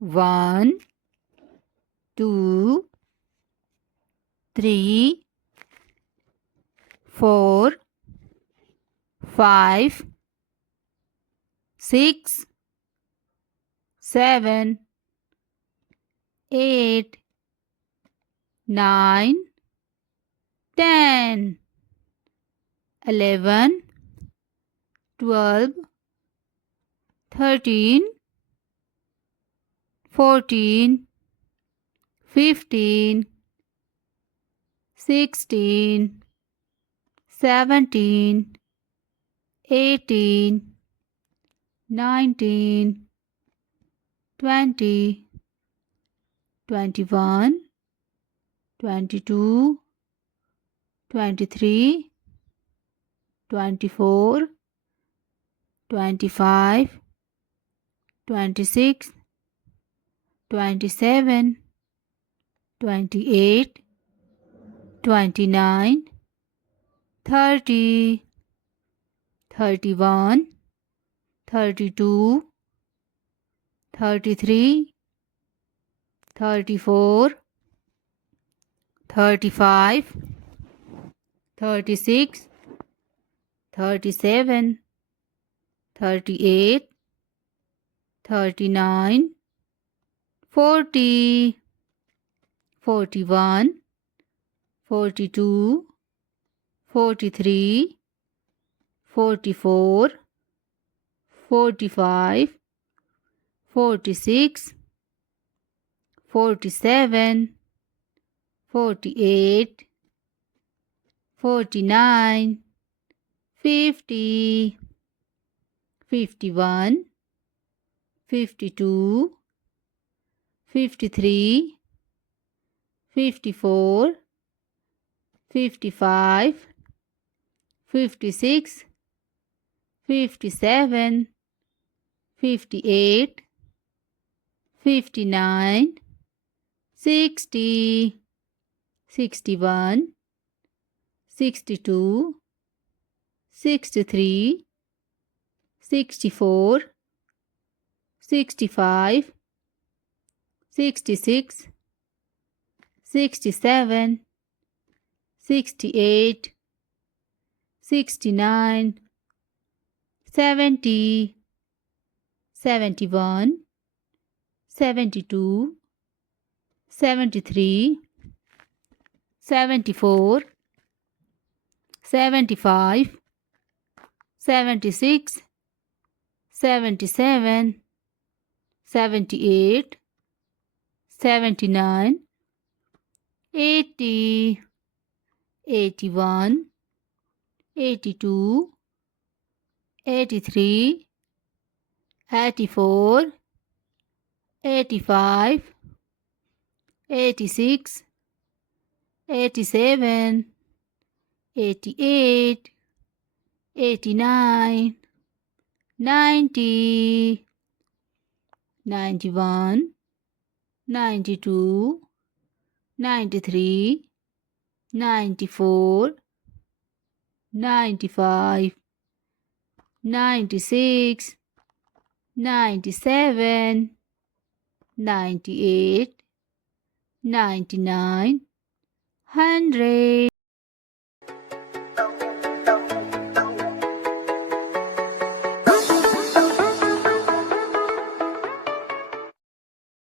One, two, three, 4, 5, 6, 7, 8, 9, 10, 11, 12, 13, 14, 15, 16, 17, 18, 19, 20, 21, 22, 23, 24, 25, 26, 27, 28, 29, 30, 31, 32, 33, 34, 35, 36, 37, 38, 39, 40, 41, 42, 43, 44, 45, 46, 47, 48, 49, 50, 51, 52, 53, 54, 55, 56, 57, 58, 59, 60, 61, 62, 63, 64, 65, 66, 67, 68, 69, 70, 71, 72, 73, 74, 75, 76, 77, 78, 79, 80, 81, 82, 83, 84, 85, 86, 87, 88, 89, 90, 91, 92, 93, 94, 95, 96, 97, 98, 99, 100.